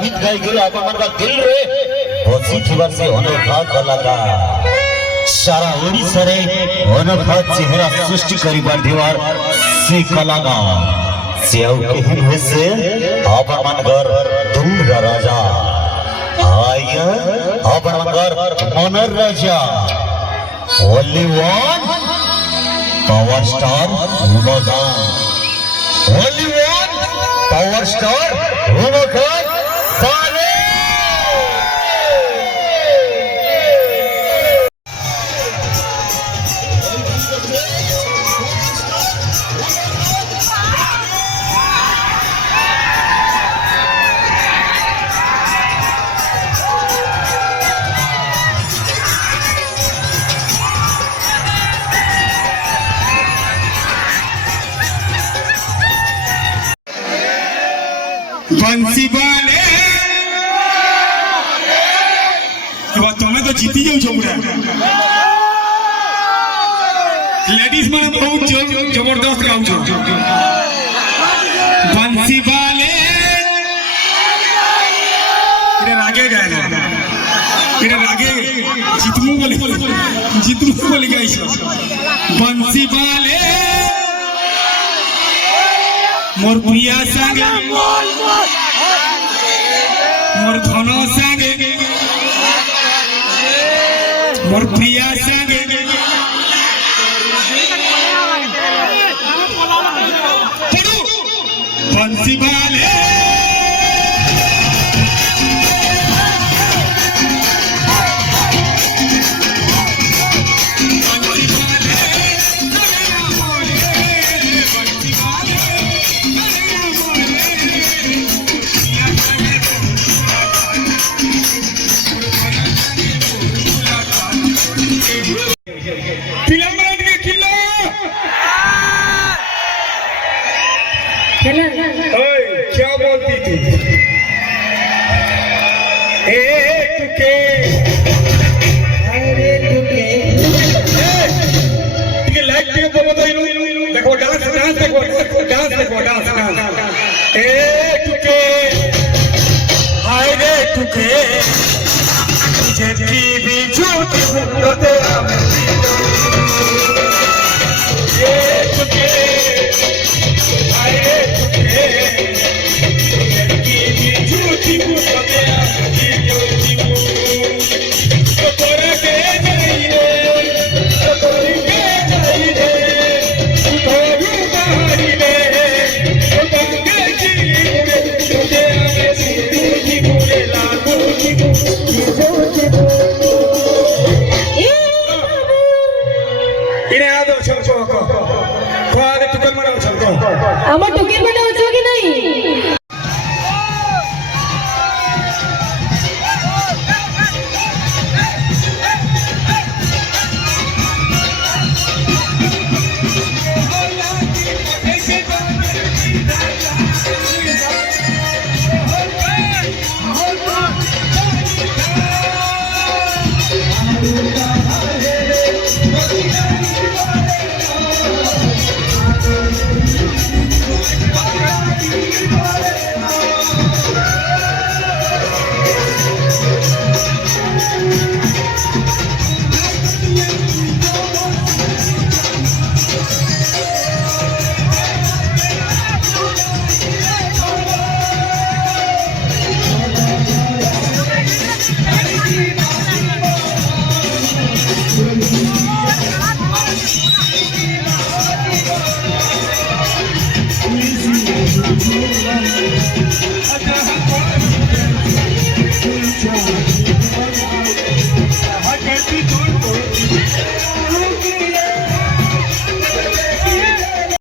गीत गाई गेलो अपन मन का दिल रे बसी थिबार से अनोखा कलाकार सारा ओडिसा रे अनोखा चेहरा सृष्टि करिबार दिवार से कलाकार से औ केहन होय से अपन मन घर दुर्गा राजा आय अपन मन घर मनर राजा ओनली वन पावर स्टार उमगान ओनली वन पावर स्टार उमगान पाले बंसी वाले तुम्हें तो जीती जाओ पूरा लेडीज मैंने बहुत जबरदस्त गाँव छो बंसी वाले रागे गाए रागे जितमू बोली गाई बंसी वाले मोर प्रिया संगे मोर धन संगे मोर प्रिया संगे बंसी वाले क्या बोलती थी देखो डांस देखो डांस हाय रे तुके तुझे भी झूठी আমার টুকের মানে হচ্ছে